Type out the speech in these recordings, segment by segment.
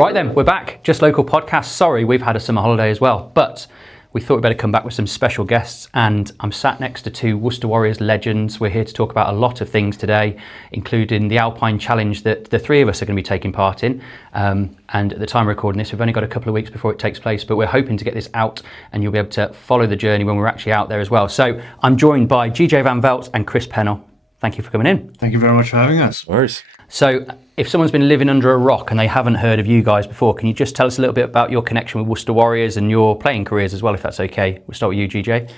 Right then, we're back. Just Local Podcast. Sorry, we've had a summer holiday as well, but we thought we'd better come back with some special guests, and I'm sat next to two Worcester Warriors legends. We're here to talk about a lot of things today, including the Alpine challenge that the three of us are going to be taking part in. And at the time of recording this, we've only got a couple of weeks before it takes place, but we're hoping to get this out and you'll be able to follow the journey when we're actually out there as well. So I'm joined by GJ van Velze and Chris Pennell. Thank you for coming in. Thank you very much for having us. No worries. So if someone's been living under a rock and they haven't heard of you guys before, can you just tell us a little bit about your connection with Worcester Warriors and your playing careers as well, if that's okay? We'll start with you, GJ.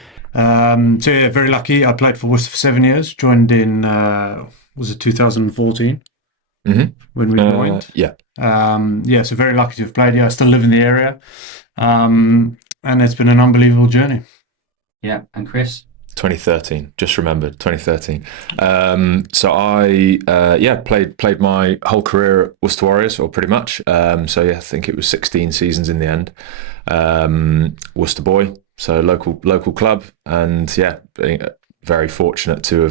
So yeah, very lucky. I played for Worcester for 7 years. Joined in, was it 2014 when we joined? Yeah. So very lucky to have played here. I still live in the area. And it's been an unbelievable journey. Yeah, and Chris? 2013, just remembered 2013. So I played my whole career at Worcester Warriors, or pretty much. I think it was 16 seasons in the end. Worcester boy, so local club, and being very fortunate to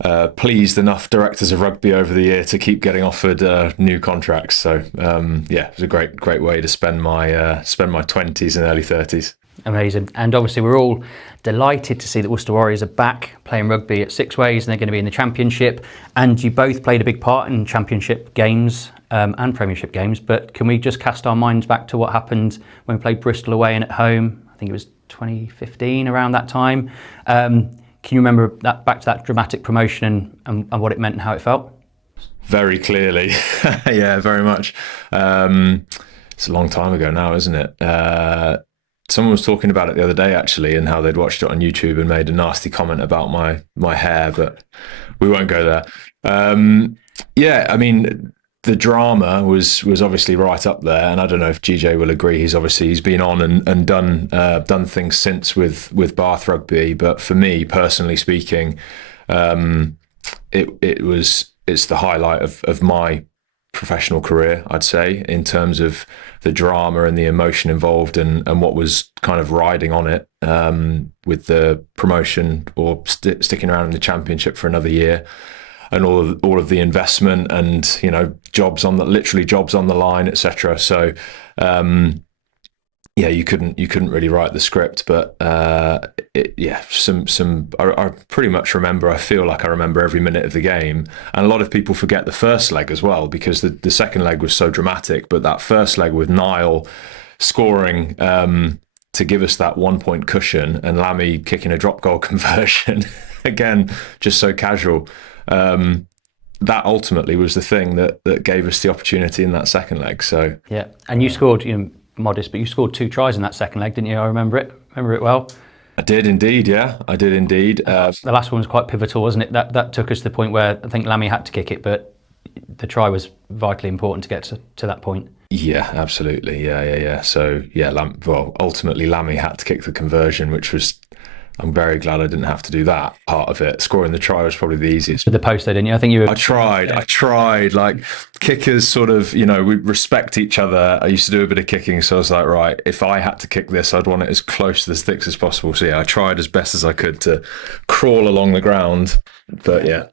have pleased enough directors of rugby over the year to keep getting offered new contracts. So it was a great way to spend my 20s and early 30s. Amazing. And obviously we're all delighted to see that Worcester Warriors are back playing rugby at Sixways, and they're going to be in the Championship. And you both played a big part in Championship games and Premiership games. But can we just cast our minds back to what happened when we played Bristol away and at home? I think it was 2015, around that time. Can you remember that, back to that dramatic promotion and what it meant and how it felt? Very clearly. Yeah, very much. It's a long time ago now, isn't it? Someone was talking about it the other day, actually, and how they'd watched it on YouTube and made a nasty comment about my hair, but we won't go there. The drama was obviously right up there, and I don't know if GJ will agree. He's been on and done things since with Bath Rugby, but for me personally speaking, it's the highlight of my professional career, I'd say, in terms of the drama and the emotion involved and what was kind of riding on it, with the promotion or sticking around in the Championship for another year, and all of the investment and jobs on the line, etc. So you couldn't really write the script, but I pretty much remember. I feel like I remember every minute of the game, and a lot of people forget the first leg as well, because the second leg was so dramatic. But that first leg with Niall scoring to give us that 1 point cushion, and Lammy kicking a drop goal conversion, again just so casual. That ultimately was the thing that gave us the opportunity in that second leg. So yeah, and you scored. Modest, but you scored 2 tries in that second leg, didn't you? I remember it well. I did indeed, yeah. I did indeed. The last one was quite pivotal, wasn't it? That took us to the point where I think Lammy had to kick it, but the try was vitally important to get to that point. Yeah, absolutely. Yeah. So, ultimately Lammy had to kick the conversion, which was, I'm very glad I didn't have to do that part of it. Scoring the try was probably the easiest. With the post, though, didn't you? I think you were... I tried. Like, kickers sort of, we respect each other. I used to do a bit of kicking, so I was like, right, if I had to kick this, I'd want it as close to the sticks as possible. So, yeah, I tried as best as I could to crawl along the ground. But, yeah.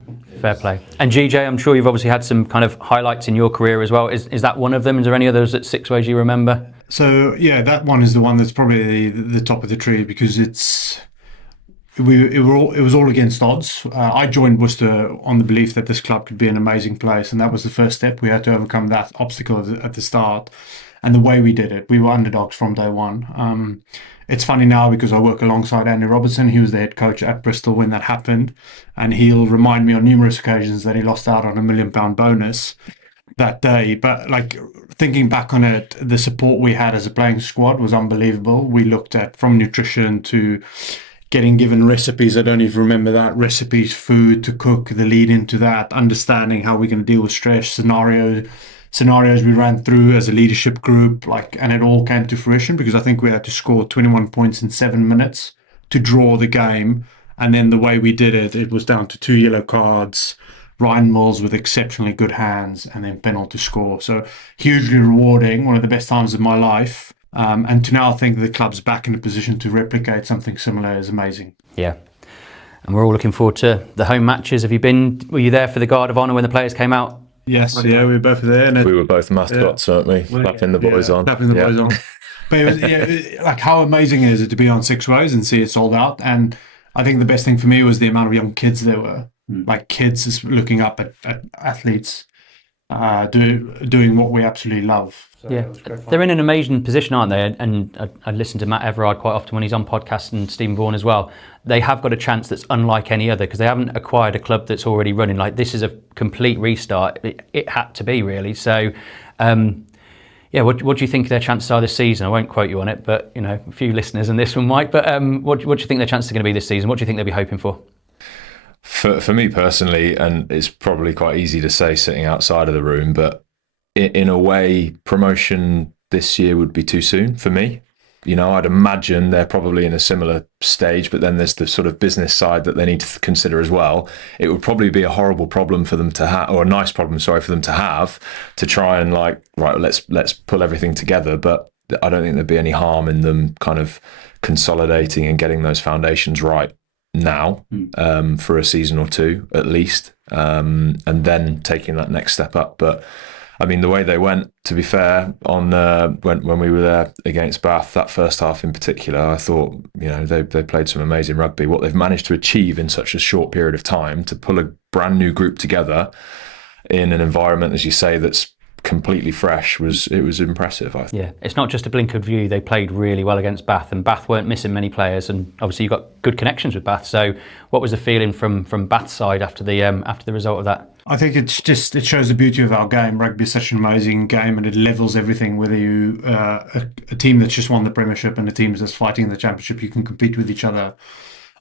Fair play. And GJ, I'm sure you've obviously had some kind of highlights in your career as well. Is that one of them? Is there any others at Sixways you remember? So, yeah, that one is the one that's probably the top of the tree, because it was all against odds. I joined Worcester on the belief that this club could be an amazing place, and that was the first step. We had to overcome that obstacle at the start, and the way we did it, we were underdogs from day one. It's funny now because I work alongside Andy Robertson. He was the head coach at Bristol when that happened, and he'll remind me on numerous occasions that he lost out on £1 million bonus that day. But like, thinking back on it, the support we had as a playing squad was unbelievable. We looked at from nutrition to getting given recipes. I don't even remember that. Recipes, food to cook, the lead into that, understanding how we're going to deal with stress, scenarios we ran through as a leadership group, and it all came to fruition, because I think we had to score 21 points in 7 minutes to draw the game. And then the way we did it, it was down to 2 yellow cards, Ryan Mills with exceptionally good hands, and then penalty score. So hugely rewarding, one of the best times of my life. And to now think that the club's back in a position to replicate something similar is amazing. Yeah. And we're all looking forward to the home matches. Were you there for the Guard of Honour when the players came out Yes, yeah, we were both there, and We were both mascots, weren't we? Clapping the boys on. Clapping the boys on. But it was, like, how amazing is it to be on Sixways and see it sold out? And I think the best thing for me was the amount of young kids there were, like kids just looking up at athletes doing what we absolutely love. So yeah, they're in an amazing position, aren't they? And I listen to Matt Everard quite often when he's on podcasts, and Stephen Vaughan as well. They have got a chance that's unlike any other, because they haven't acquired a club that's already running. Like, this is a complete restart. It had to be, really. So, what do you think their chances are this season? I won't quote you on it, but a few listeners in this one might. But what do you think their chances are going to be this season? What do you think they'll be hoping for? For me personally, and it's probably quite easy to say sitting outside of the room, but in a way, promotion this year would be too soon for me. I'd imagine they're probably in a similar stage, but then there's the sort of business side that they need to consider as well. It would probably be a horrible problem for them to have, or a nice problem, sorry, for them to have, to try and let's pull everything together. But I don't think there'd be any harm in them kind of consolidating and getting those foundations right now, for a season or two at least, and then taking that next step up. But I mean, the way they went, to be fair, on when we were there against Bath, that first half in particular, I thought they played some amazing rugby. What they've managed to achieve in such a short period of time, to pull a brand new group together in an environment, as you say, that's completely fresh, was impressive, I think. Yeah, it's not just a blink of view. They played really well against Bath, and Bath weren't missing many players, and obviously you've got good connections with Bath. So what was the feeling from Bath's side after the result of that? I think it shows the beauty of our game. Rugby is such an amazing game, and it levels everything. Whether you a team that's just won the Premiership and a team that's fighting in the Championship, you can compete with each other.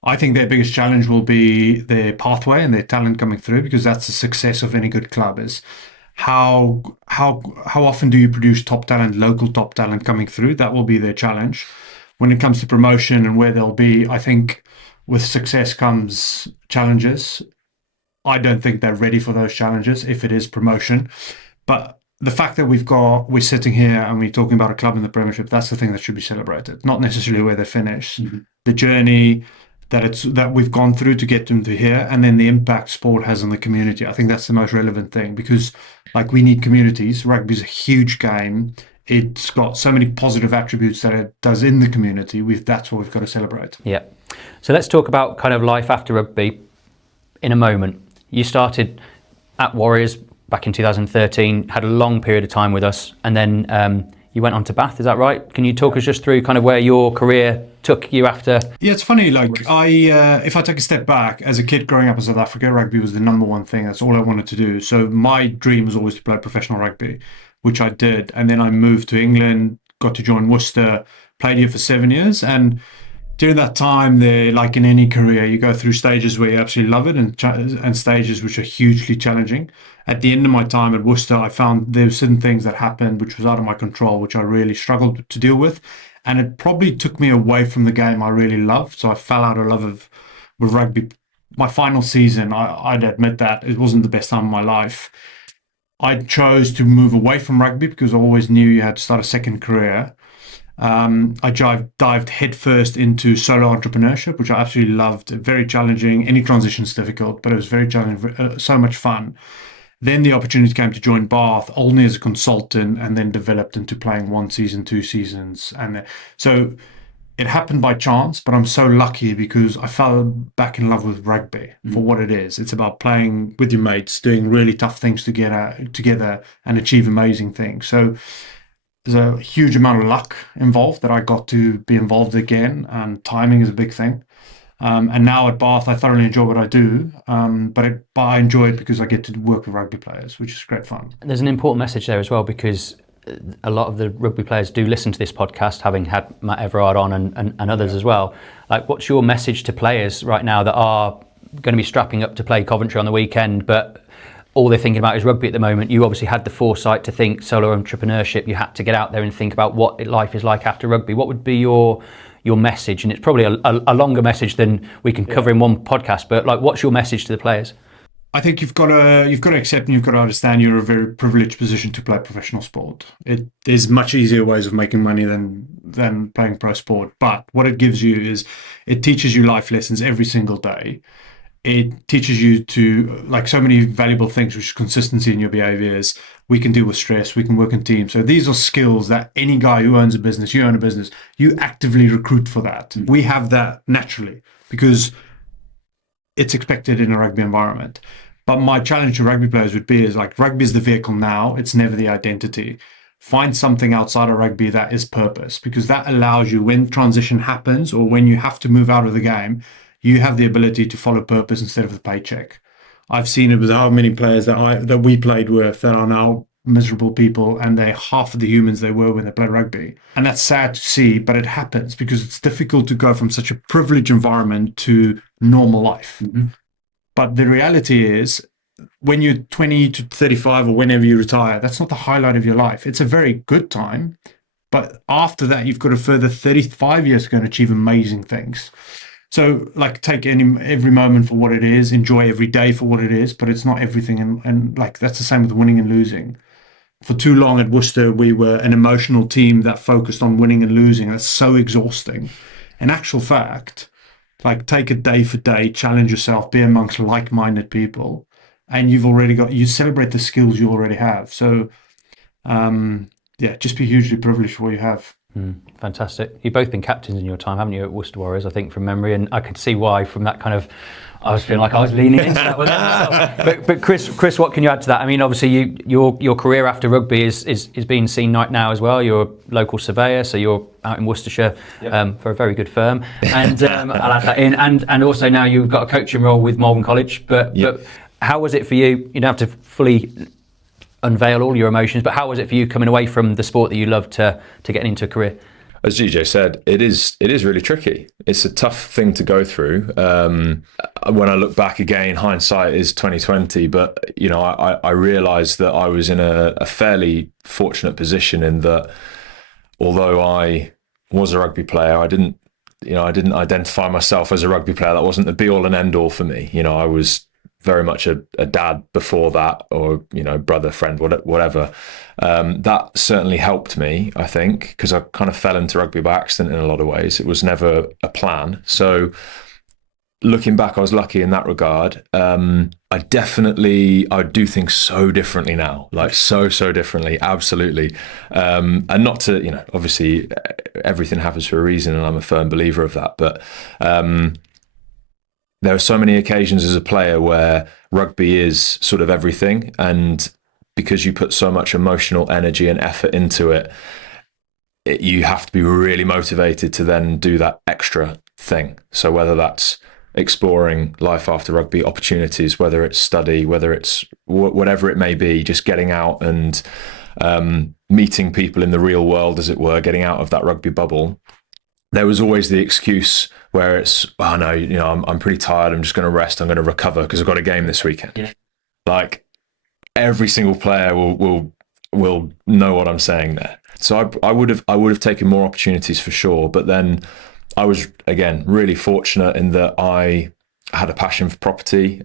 I think their biggest challenge will be their pathway and their talent coming through, because that's the success of any good club. Is how often do you produce top talent, local top talent coming through? That will be their challenge. When it comes to promotion and where they'll be, I think with success comes challenges. I don't think they're ready for those challenges if it is promotion. But the fact that we're sitting here and we're talking about a club in the Premiership, that's the thing that should be celebrated, not necessarily where they finish. Mm-hmm. The journey that we've gone through to get them to here, and then the impact sport has on the community. I think that's the most relevant thing, because we need communities. Rugby is a huge game. It's got so many positive attributes that it does in the community. That's what we've got to celebrate. Yeah. So let's talk about kind of life after rugby in a moment. You started at Warriors back in 2013, had a long period of time with us, and then you went on to Bath, is that right? Can you talk us just through kind of where your career took you after? Yeah, it's funny, if I take a step back, as a kid growing up in South Africa, rugby was the number one thing. That's all I wanted to do. So my dream was always to play professional rugby, which I did. And then I moved to England, got to join Worcester, played here for 7 years, and during that time, there, like in any career, you go through stages where you absolutely love it and stages which are hugely challenging. At the end of my time at Worcester, I found there were certain things that happened which was out of my control, which I really struggled to deal with. And it probably took me away from the game I really loved. So I fell out of love with rugby. My final season, I'd admit that it wasn't the best time of my life. I chose to move away from rugby because I always knew you had to start a second career. I dived headfirst into solo entrepreneurship, which I absolutely loved. Very challenging. Any transition's difficult, but it was very challenging, so much fun. Then the opportunity came to join Bath, only as a consultant, and then developed into playing 1 season, 2 seasons. And so it happened by chance, but I'm so lucky because I fell back in love with rugby for what it is. It's about playing with your mates, doing really tough things together and achieve amazing things. So there's a huge amount of luck involved that I got to be involved again, and timing is a big thing. And now at Bath, I thoroughly enjoy what I do, but I enjoy it because I get to work with rugby players, which is great fun. There's an important message there as well, because a lot of the rugby players do listen to this podcast, having had Matt Everard on and others as well. What's your message to players right now that are going to be strapping up to play Coventry on the weekend, but all they're thinking about is rugby at the moment? You obviously had the foresight to think solo entrepreneurship. You had to get out there and think about what life is like after rugby. What would be your message? And it's probably a longer message than we can cover in one podcast, but what's your message to the players? I think you've got to accept and you've got to understand you're in a very privileged position to play professional sport. There's much easier ways of making money than playing pro sport, but what it gives you is it teaches you life lessons every single day. it teaches you to, like, so many valuable things, which is consistency in your behaviors. We can deal with stress. We can work in teams. So these are skills that any guy who owns a business, you own a business, you actively recruit for that. We have that naturally because it's expected in a rugby environment. But my challenge to rugby players would be is like, rugby is the vehicle now. It's never the identity. Find something outside of rugby that is purpose, because that allows you, when transition happens or when you have to move out of the game, you have the ability to follow purpose instead of the paycheck. I've seen it with how many players that we played with that are now miserable people, and they're half of the humans they were when they played rugby. And that's sad to see, but it happens because it's difficult to go from such a privileged environment to normal life. But the reality is, when you're 20 to 35 or whenever you retire, that's not the highlight of your life. It's a very good time, but after that, you've got a further 35 years to go and achieve amazing things. So, like, take every moment for what it is, enjoy every day for what it is, but it's not everything. And like, that's the same with winning and losing. For too long at Worcester, we were an emotional team that focused on winning and losing. That's so exhausting. In actual fact, like, take it day for day, challenge yourself, be amongst like-minded people, and you celebrate the skills you already have. So, just be hugely privileged for what you have. Fantastic. You've both been captains in your time, haven't you, at Worcester Warriors, I think, from memory, and I could see why from that kind of, I was feeling like I was leaning into that with myself. But Chris, what can you add to that? I mean, obviously your career after rugby is being seen right now as well. You're a local surveyor, so you're out in Worcestershire for a very good firm. And I'll add that in. And also now you've got a coaching role with Malvern College. But how was it for you? You don't have to fully unveil all your emotions, but how was it for you coming away from the sport that you loved to getting into a career? As GJ said, it is really tricky. It's a tough thing to go through. When I look back again, hindsight is 2020. But I realised that I was in a fairly fortunate position in that, although I was a rugby player, I didn't identify myself as a rugby player. That wasn't the be all and end all for me. I was very much a dad before that, or brother, friend, whatever. That certainly helped me, I think, because I kind of fell into rugby by accident in a lot of ways. It was never a plan. So looking back, I was lucky in that regard. I do things so differently now, like so differently, absolutely. And not to, obviously everything happens for a reason, and I'm a firm believer of that. But there are so many occasions as a player where rugby is sort of everything, and because you put so much emotional energy and effort into it, you have to be really motivated to then do that extra thing. So whether that's exploring life after rugby opportunities, whether it's study, whether it's whatever it may be, just getting out and meeting people in the real world, as it were, getting out of that rugby bubble. There was always the excuse where it's, oh no, I'm pretty tired. I'm just going to rest. I'm going to recover because I've got a game this weekend. Yeah. Like, every single player will know what I'm saying there. So I would have taken more opportunities for sure. But then I was, again, really fortunate in that I had a passion for property.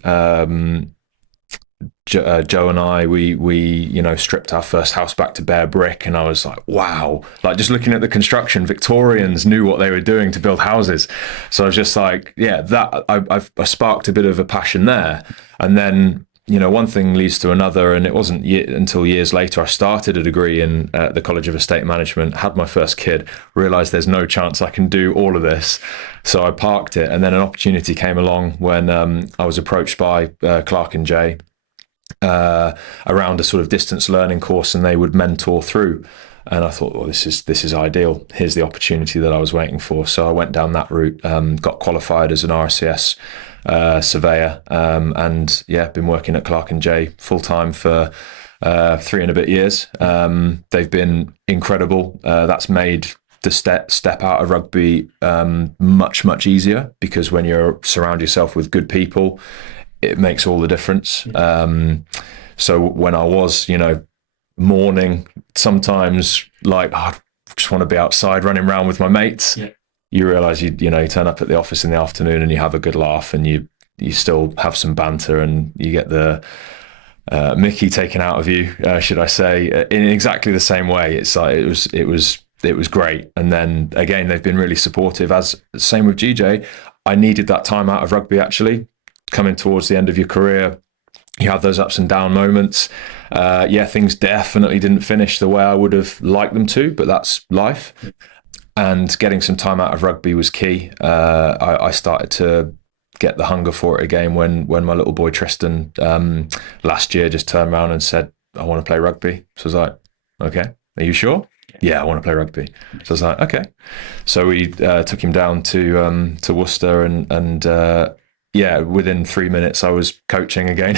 Joe and I, we stripped our first house back to bare brick, and I was like, wow, like, just looking at the construction, Victorians knew what they were doing to build houses. So I was just like, yeah, that I sparked a bit of a passion there. And then, one thing leads to another, and it wasn't until years later I started a degree in the College of Estate Management, had my first kid, realised there's no chance I can do all of this. So I parked it, and then an opportunity came along when I was approached by Clark and Jay around a sort of distance learning course, and they would mentor through. And I thought, well, this is ideal. Here's the opportunity that I was waiting for. So I went down that route, got qualified as an RCS surveyor, and been working at Clark and Jay full time for 3 and a bit years. They've been incredible. That's made the step out of rugby much easier, because when you surround yourself with good people, it makes all the difference. So when I was, mourning, sometimes like, I just want to be outside running around with my mates. Yeah. You realise you turn up at the office in the afternoon and you have a good laugh, and you still have some banter, and you get the Mickey taken out of you, should I say, in exactly the same way. It's like it was great. And then again, they've been really supportive. As same with GJ, I needed that time out of rugby actually coming towards the end of your career, you have those ups and down moments. Things definitely didn't finish the way I would have liked them to, but that's life. And getting some time out of rugby was key. I started to get the hunger for it again when my little boy Tristan last year just turned around and said, I want to play rugby. So I was like, okay, are you sure? Yeah, I want to play rugby. So I was like, okay. So we took him down to Worcester and within 3 minutes I was coaching again.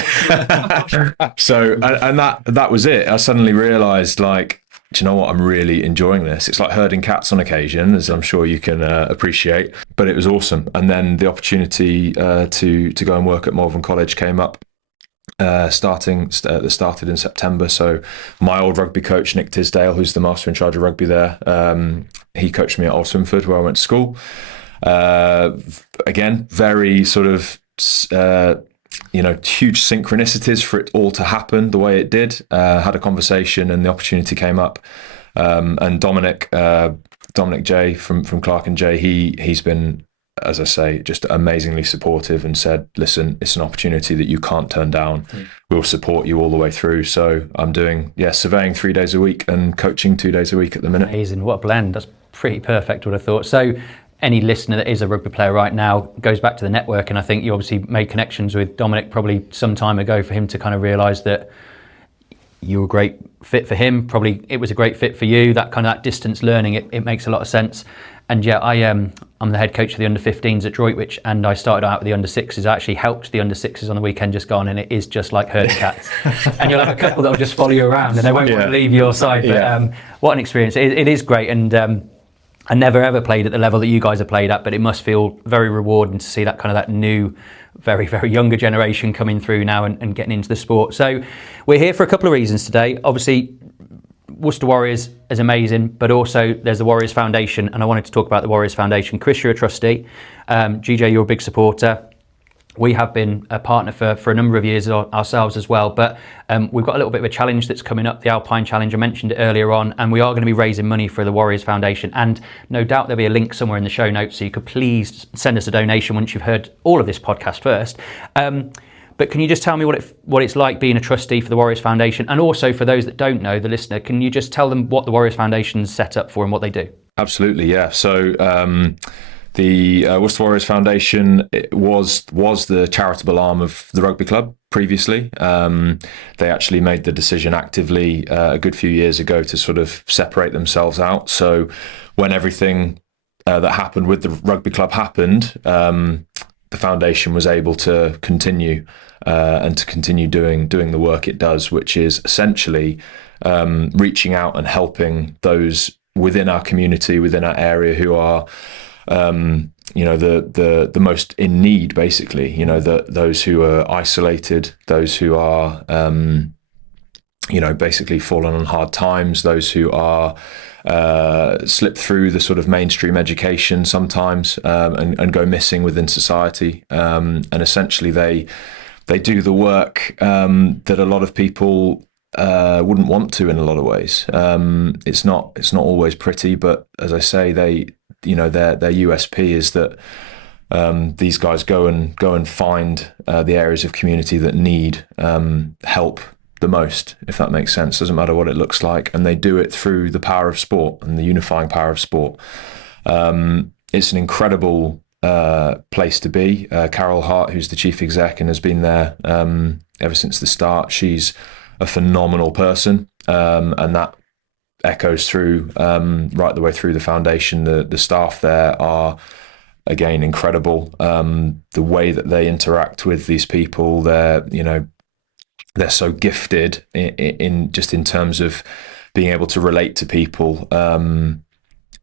So and that was it. I suddenly realised, like, do you know what? I'm really enjoying this. It's like herding cats on occasion, as I'm sure you can appreciate. But it was awesome. And then the opportunity to go and work at Malvern College came up. That started in September. So my old rugby coach, Nick Tisdale, who's the master in charge of rugby there, he coached me at Old Swinford, where I went to school. Again, very sort of huge synchronicities for it all to happen the way it did. Had a conversation and the opportunity came up. And Dominic J from Clark and J, he's been, as I say, just amazingly supportive and said, listen, it's an opportunity that you can't turn down. We'll support you all the way through. So I'm doing, surveying 3 days a week and coaching 2 days a week at the minute. Amazing. What a blend. That's pretty perfect, what I thought. So any listener that is a rugby player right now goes back to the network, and I think you obviously made connections with Dominic probably some time ago for him to kind of realise that you were a great fit for him. Probably it was a great fit for you. That distance learning, it makes a lot of sense. And I'm the head coach of the under-15s at Droitwich, and I started out with the under-6s. I actually helped the under-6s on the weekend just gone, and it is just like herding cats. And you'll have a couple that will just follow you around and they won't want to leave your side. But what an experience. It is great. And I never ever played at the level that you guys have played at, but it must feel very rewarding to see that new, very, very younger generation coming through now and getting into the sport. So we're here for a couple of reasons today. Obviously, Worcester Warriors is amazing, but also there's the Warriors Foundation, and I wanted to talk about the Warriors Foundation. Chris, you're a trustee. GJ, you're a big supporter. We have been a partner for a number of years ourselves as well, but we've got a little bit of a challenge that's coming up, the Alpine challenge. I mentioned it earlier on, and we are going to be raising money for the Warriors Foundation, and no doubt there'll be a link somewhere in the show notes, so you could please send us a donation once you've heard all of this podcast first. But can you just tell me what it's like being a trustee for the Warriors Foundation? And also for those that don't know, the listener, can you just tell them what the Warriors Foundation's set up for and what they do? Absolutely, yeah. So the Worcester Warriors Foundation was the charitable arm of the rugby club previously. They actually made the decision actively a good few years ago to sort of separate themselves out. So when everything that happened with the rugby club happened, the foundation was able to continue and to continue doing the work it does, which is essentially reaching out and helping those within our community, within our area, who are the most in need, basically. Those who are isolated, those who are basically fallen on hard times, those who are slip through the sort of mainstream education sometimes and go missing within society, and essentially they do the work that a lot of people wouldn't want to in a lot of ways. It's not always pretty, but as I say, their USP is that these guys go and find the areas of community that need help the most, if that makes sense. Doesn't matter what it looks like, and they do it through the power of sport and the unifying power of sport. It's an incredible place to be. Carol Hart, who's the chief exec and has been there ever since the start, she's a phenomenal person, and that echoes through right the way through the foundation. The staff there are, again, incredible. The way that they interact with these people, they're so gifted in terms of being able to relate to people,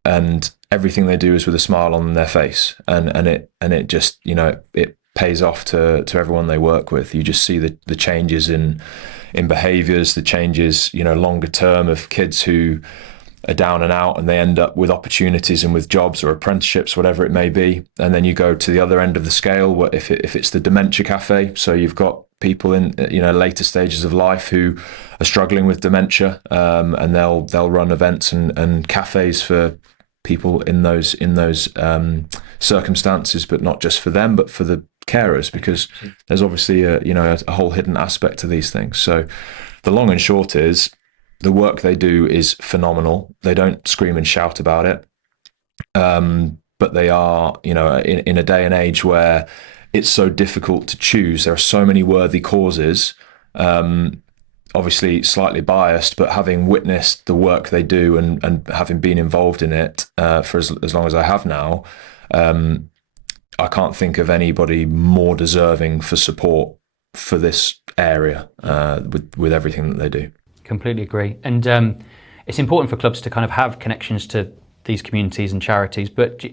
and everything they do is with a smile on their face, and it just it pays off to everyone they work with. You just see the changes in behaviours, the changes longer term of kids who are down and out and they end up with opportunities and with jobs or apprenticeships, whatever it may be. And then you go to the other end of the scale, if it's the dementia cafe, so you've got people in later stages of life who are struggling with dementia, and they'll run events and cafes for people in those circumstances, but not just for them, but for the carers, because there's obviously a whole hidden aspect to these things. So the long and short is the work they do is phenomenal. They don't scream and shout about it. But they are, in a day and age where it's so difficult to choose, there are so many worthy causes, obviously slightly biased, but having witnessed the work they do and having been involved in it for as long as I have now, I can't think of anybody more deserving for support for this area with everything that they do. Completely agree. And it's important for clubs to kind of have connections to these communities and charities, but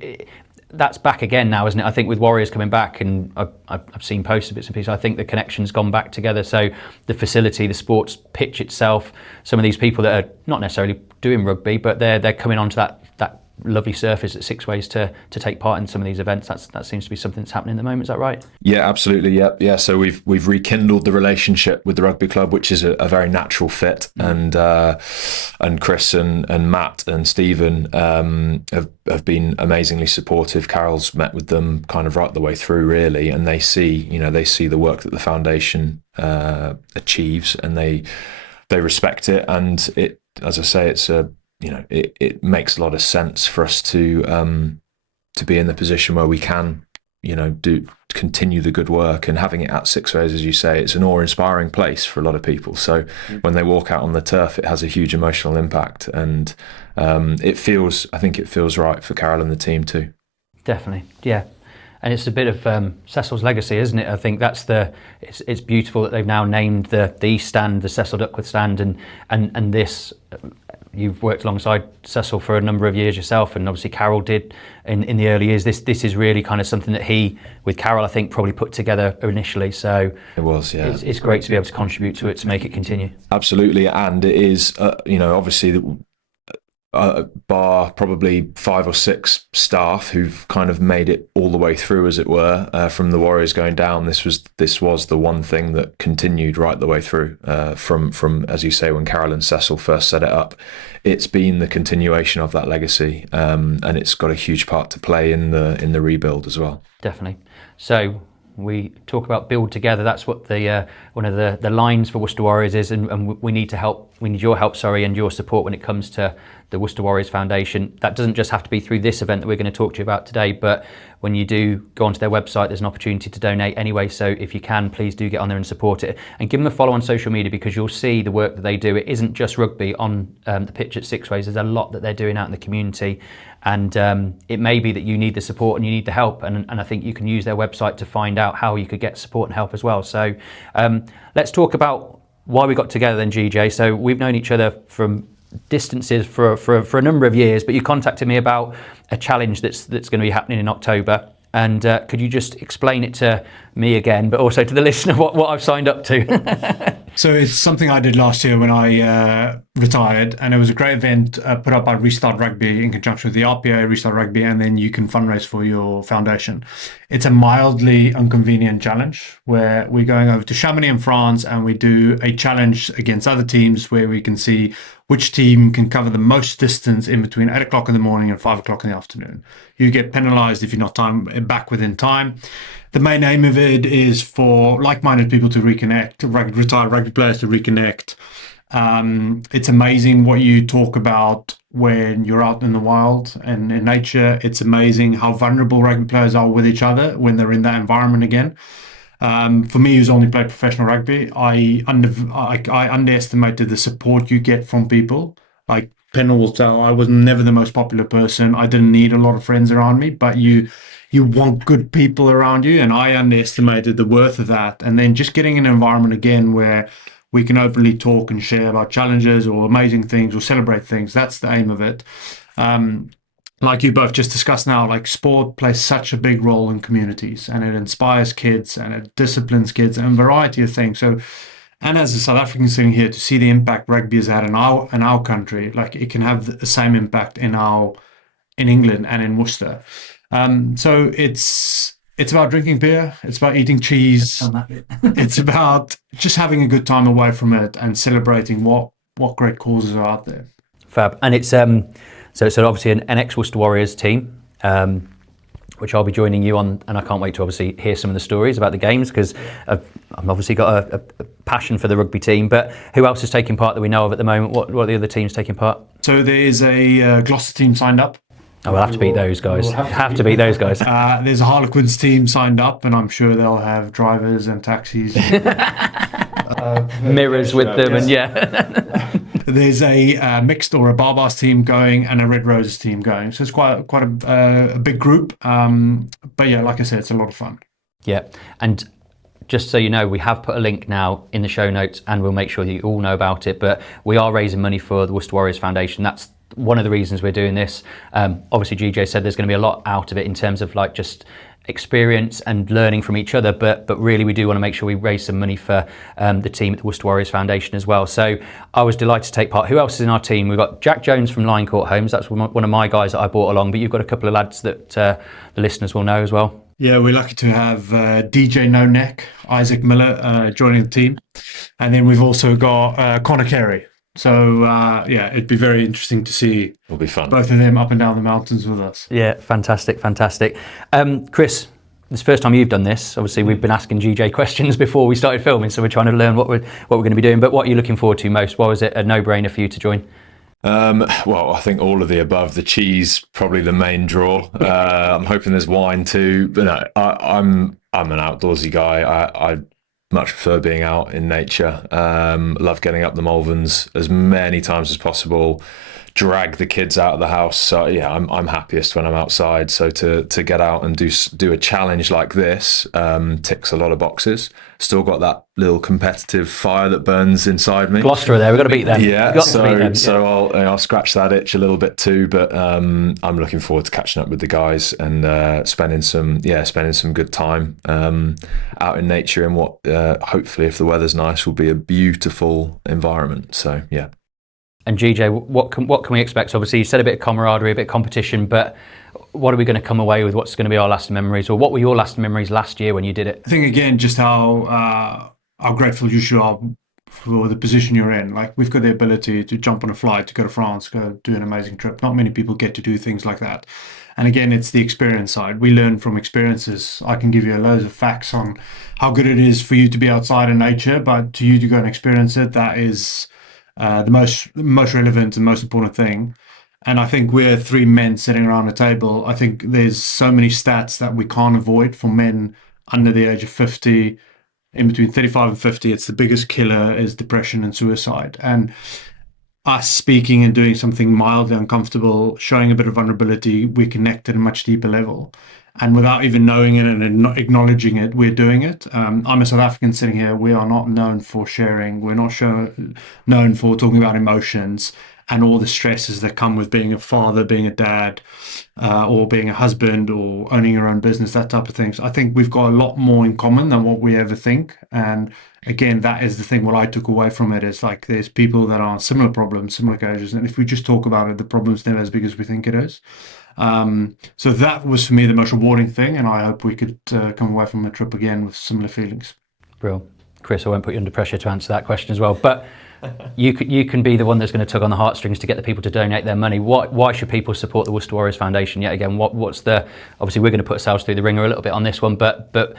that's back again now, isn't it? I think with Warriors coming back, and I've seen posts of bits and pieces, I think the connection's gone back together. So the facility, the sports pitch itself, some of these people that are not necessarily doing rugby, but they're coming onto that lovely surface at Sixways to take part in some of these events. That seems to be something that's happening at the moment. Is that right? Yeah, absolutely. Yeah. So we've rekindled the relationship with the rugby club, which is a very natural fit. And Chris and Matt and Stephen have been amazingly supportive. Carol's met with them kind of right the way through, really, and they see the work that the foundation achieves, and they respect it. And it, as I say, it's it makes a lot of sense for us to be in the position where we can, continue the good work. And having it at Sixways, as you say, it's an awe-inspiring place for a lot of people. So when they walk out on the turf, it has a huge emotional impact, and I think it feels right for Carol and the team too. Definitely, yeah. And it's a bit of Cecil's legacy, isn't it? I think it's beautiful that they've now named the East Stand, the Cecil Duckworth Stand, and this. You've worked alongside Cecil for a number of years yourself, and obviously Carol did in the early years. This is really kind of something that he, with Carol, I think, probably put together initially. So it was, yeah. It's great to be able to contribute to it, to make it continue. Absolutely, and it is, obviously, bar probably 5 or 6 staff who've kind of made it all the way through, as it were, from the Warriors going down. This was the one thing that continued right the way through, from as you say, when Carol and Cecil first set it up. It's been the continuation of that legacy, and it's got a huge part to play in the rebuild as well. Definitely. So we talk about build together. That's what the one of the lines for Worcester Warriors is, and we need your help, and your support when it comes to the Worcester Warriors Foundation. That doesn't just have to be through this event that we're going to talk to you about today, but when you do go onto their website, there's an opportunity to donate anyway. So if you can, please do get on there and support it, and give them a follow on social media, because you'll see the work that they do. It isn't just rugby on the pitch at Sixways. There's a lot that they're doing out in the community, and it may be that you need the support and you need the help, and I think you can use their website to find out how you could get support and help as well. So let's talk about why we got together then, GJ. So we've known each other from distances for a number of years, but you contacted me about a challenge that's going to be happening in October. And could you just explain it to me again, but also to the listener, what I've signed up to? So it's something I did last year when I retired, and it was a great event put up by Restart Rugby in conjunction with the RPA, Restart Rugby, and then you can fundraise for your foundation. It's a mildly inconvenient challenge where we're going over to Chamonix in France, and we do a challenge against other teams where we can see which team can cover the most distance in between 8 o'clock in the morning and 5 o'clock in the afternoon. You get penalised if you're not back within time. The main aim of it is for like-minded people to reconnect, retired rugby players to reconnect. It's amazing what you talk about when you're out in the wild and in nature. It's amazing how vulnerable rugby players are with each other when they're in that environment again. For me, who's only played professional rugby, I underestimated the support you get from people. Like Pennell will tell, I was never the most popular person. I didn't need a lot of friends around me, but you want good people around you, and I underestimated the worth of that. And then just getting an environment again where we can openly talk and share about challenges or amazing things or celebrate things. That's the aim of it. Like you both just discussed now, like sport plays such a big role in communities, and it inspires kids and it disciplines kids and a variety of things. So, and as a South African sitting here, to see the impact rugby has had in our country, like it can have the same impact in England and in Worcester. So it's about drinking beer, it's about eating cheese, it's about just having a good time away from it and celebrating what great causes are out there. Fab. And it's so obviously an ex-Worcester Warriors team. which I'll be joining you on, and I can't wait to obviously hear some of the stories about the games, because I've obviously got a passion for the rugby team. But who else is taking part that we know of at the moment? What are the other teams taking part? So there is a Gloucester team signed up. Oh, we'll have to beat those guys. Have to beat those guys. There's a Harlequins team signed up, and I'm sure they'll have drivers and taxis. Mirrors with them, and yeah. There's a mixed or a Barbars team going and a Red Roses team going. So it's quite a big group. But yeah, like I said, it's a lot of fun. Yeah, and just so you know, we have put a link now in the show notes, and we'll make sure that you all know about it. But we are raising money for the Worcester Warriors Foundation. That's one of the reasons we're doing this. Obviously, GJ said there's going to be a lot out of it in terms of like just experience and learning from each other, but really we do want to make sure we raise some money for the team at the Worcester Warriors Foundation as well. So I was delighted to take part. Who else is in our team? We've got Jack Jones from Lion Court Homes. That's one of my guys that I brought along, but you've got a couple of lads that the listeners will know as well. Yeah, we're lucky to have DJ No Neck, Isaac Miller joining the team. And then we've also got Connor Carey. So, yeah, it'd be very interesting to see It'll be fun. both of them up and down the mountains with us. Yeah, fantastic. Chris, it's the first time you've done this. Obviously, we've been asking GJ questions before we started filming, so we're trying to learn what we're going to be doing. But what are you looking forward to most? Why was it a no-brainer for you to join? Well, I think all of the above. The cheese, probably the main draw. I'm hoping there's wine too. But no, I'm an outdoorsy guy. I much prefer being out in nature. Love getting up the Malverns as many times as possible. Drag the kids out of the house. So yeah, I'm happiest when I'm outside. So to get out and do a challenge like this ticks a lot of boxes. Still got that little competitive fire that burns inside me. Gloucester are there. We've got to beat them. Yeah, so I'll scratch that itch a little bit too. But I'm looking forward to catching up with the guys and spending some good time out in nature in what hopefully, if the weather's nice, will be a beautiful environment. So yeah. And GJ, what can we expect? Obviously, you said a bit of camaraderie, a bit of competition, but what are we going to come away with? What's going to be our lasting memories, or what were your lasting memories last year when you did it? I think again, just how grateful you should are for the position you're in. Like, we've got the ability to jump on a flight to go to France, go do an amazing trip. Not many people get to do things like that. And again, it's the experience side. We learn from experiences. I can give you loads of facts on how good it is for you to be outside in nature, but to you to go and experience it, that is the most relevant and most important thing. And I think we're three men sitting around a table. I think there's so many stats that we can't avoid for men under the age of 50, in between 35 and 50. It's the biggest killer is depression and suicide. And us speaking and doing something mildly uncomfortable, showing a bit of vulnerability, we connect at a much deeper level. And without even knowing it and acknowledging it, we're doing it. I'm a South African sitting here. We are not known for sharing. We're not known for talking about emotions and all the stresses that come with being a father, being a dad, or being a husband, or owning your own business, that type of things. I think we've got a lot more in common than what we ever think. And again, that is the thing. What I took away from it is like there's people that are on similar problems, similar occasions. And if we just talk about it, the problem's never as big as we think it is. So that was for me the most rewarding thing, and I hope we could come away from a trip again with similar feelings. Brilliant. Chris, I won't put you under pressure to answer that question as well, but you can be the one that's going to tug on the heartstrings to get the people to donate their money. Why should people support the Worcester Warriors Foundation? Yet again, what's the, obviously we're going to put ourselves through the ringer a little bit on this one, but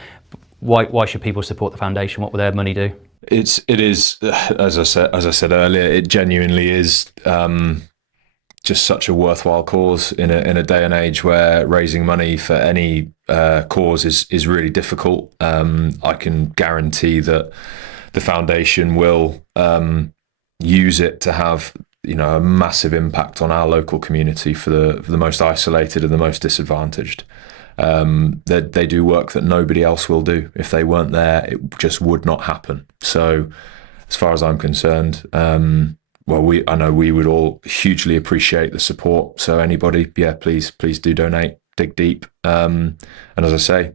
why should people support the foundation? What will their money do? It is as I said earlier, it genuinely is just such a worthwhile cause in a day and age where raising money for any cause is really difficult. I can guarantee that the foundation will use it to have a massive impact on our local community for the most isolated and the most disadvantaged. They do work that nobody else will do. If they weren't there, it just would not happen. So as far as I'm concerned, I know we would all hugely appreciate the support. So anybody, please do donate, dig deep. And as I say,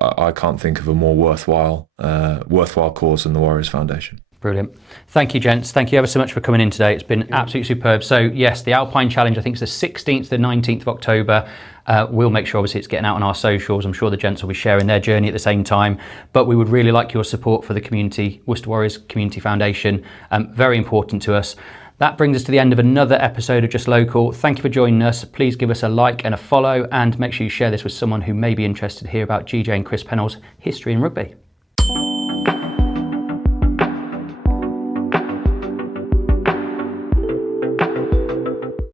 I can't think of a more worthwhile cause than the Warriors Foundation. Brilliant. Thank you, gents. Thank you ever so much for coming in today. It's been absolutely superb. So yes, the Alpine Challenge, I think it's the 16th to the 19th of October. We'll make sure obviously it's getting out on our socials. I'm sure the gents will be sharing their journey at the same time, but we would really like your support for the community, Worcester Warriors Community Foundation. Very important to us. That brings us to the end of another episode of Just Local. Thank you for joining us. Please give us a like and a follow, and make sure you share this with someone who may be interested to hear about GJ and Chris Pennell's history in rugby.